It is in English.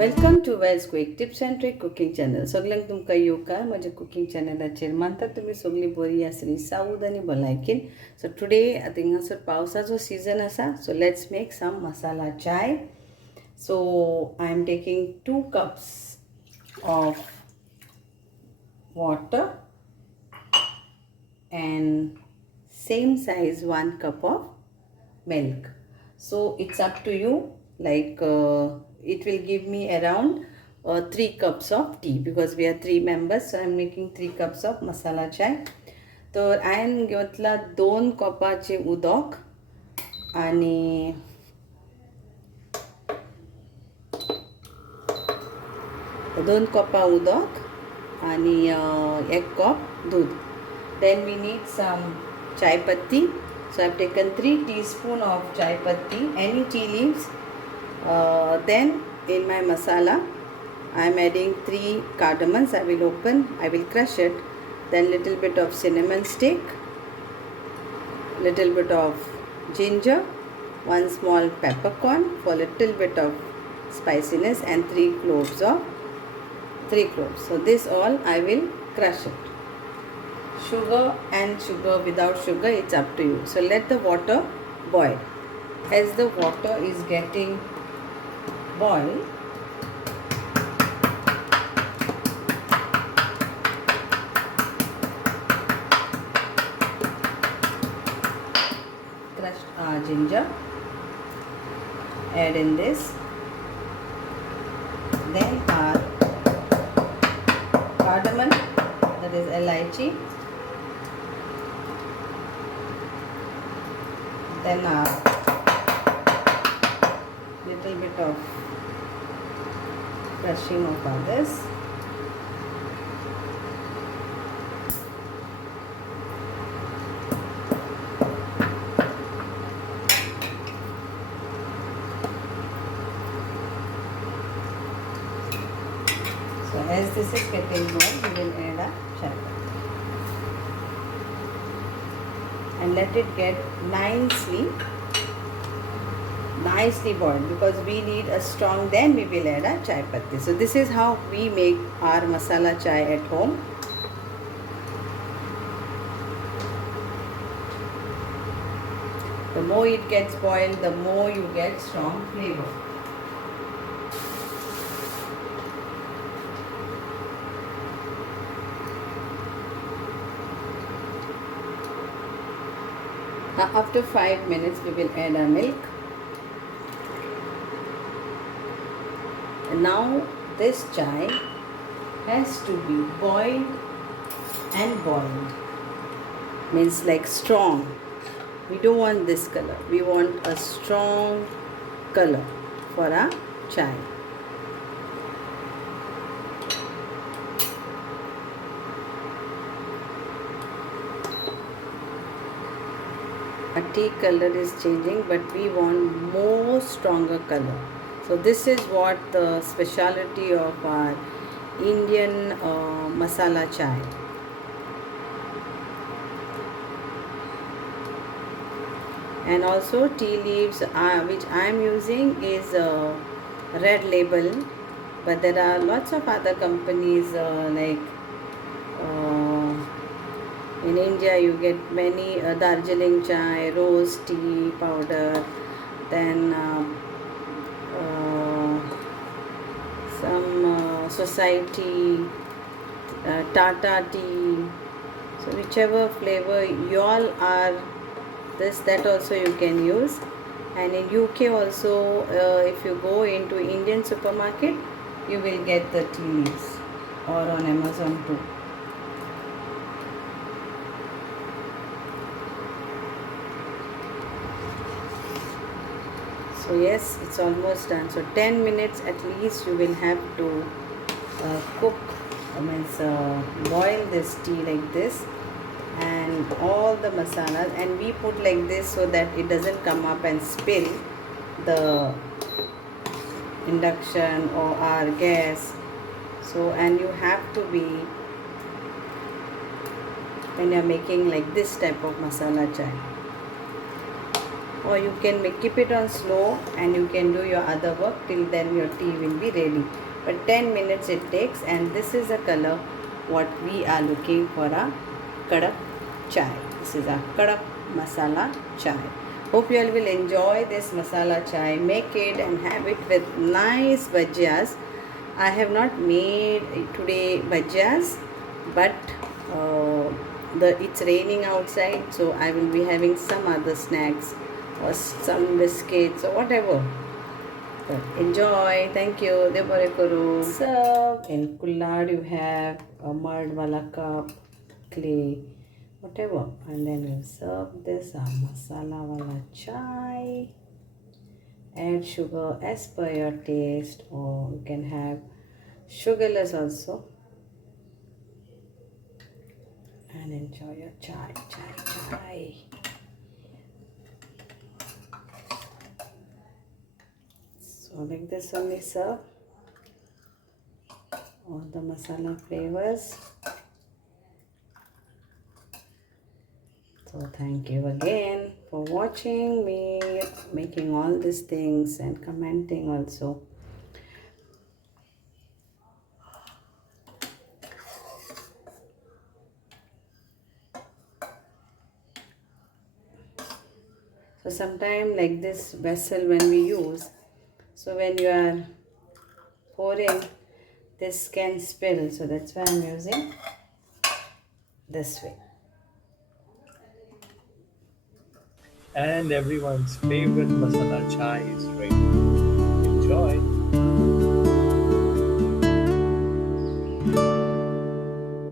Welcome to veg quick tips and trick cooking channel. सगळ्यांक तुमकां येवकार म्हज्या कुकिंग चॅनलाचेर. मानता तुमी सगळीं बरी आसली, सावध आनी भलायकेन. सो टुडे थिंगासर पावसाचो सीजन आसा, सो लेट्स मेक सम मसाला चाय. सो I am taking 2 cups of water and same size 1 cup of milk. So it's up to you, like it will give me around 3 cups of tea because we are 3 members, so I'm making 3 cups of masala chai. तर हांवें घेतला 2 कपाचे उदक आणि 2 कपा उदक आणि 1 cup दूध. Then we need some chai patti. So I've taken 3 teaspoons of chai patti, any tea leaves. Then in my masala, I'm adding 3 cardamoms. I will open, I will crush it. Then little bit of cinnamon stick, little bit of ginger, 1 small peppercorn for little bit of spiciness, and 3 cloves. So this all I will crush it. Sugar and sugar without sugar, it's up to you. So let the water boil. As the water is getting boiled, crushed ginger, add in this. Then our cardamom, that is Elaichi. Then little bit of crushing of others. So as this is getting boiled, we will add a chai patti and let it get nicely boiled because we need a strong, then we will add a chai patti. So this is how we make our masala chai at home. The more it gets boiled, the more you get strong flavor. After 5 minutes, we will add our milk. And now this chai has to be boiled and boiled. Means like strong. We don't want this color. We want a strong color for our chai. A tea color is changing, but we want more stronger color. So this is what the speciality of our Indian masala chai. And also tea leaves which I am using is Red Label, but there are lots of other companies like in India you get many Darjeeling chai, rose tea powder, then some society, Tata tea. So whichever flavor you all are, that also you can use. And in UK also, if you go into Indian supermarket, you will get the tea leaves, or on Amazon too. So yes, it's almost done. So 10 minutes at least you will have to boil this tea like this, and all the masalas, and we put like this so that it doesn't come up and spill the induction or our gas. So, and you have to be, when you are making like this type of masala chai, or you can keep it on slow and you can do your other work. Till then your tea will be ready, but 10 minutes it takes. And this is the color what we are looking for a kadak chai. This is a kadak masala chai. Hope you all will enjoy this masala chai. Make it and have it with nice bhajiyas. I have not made today bhajiyas, but it's raining outside, so I will be having some other snacks or some biscuits or whatever. But enjoy. Thank you. Devare Kuru. Serve. In kullad you have a mud wala cup, clay, whatever. And then you serve this masala wala chai. Add sugar as per your taste, or you can have sugarless also. And enjoy your chai. So like this only serve all the masala flavors. So thank you again for watching me making all these things and commenting also. So sometime like this vessel when we use, so when you are pouring, this can spill, so that's why I'm using this way. And everyone's favorite masala chai is ready. Enjoy!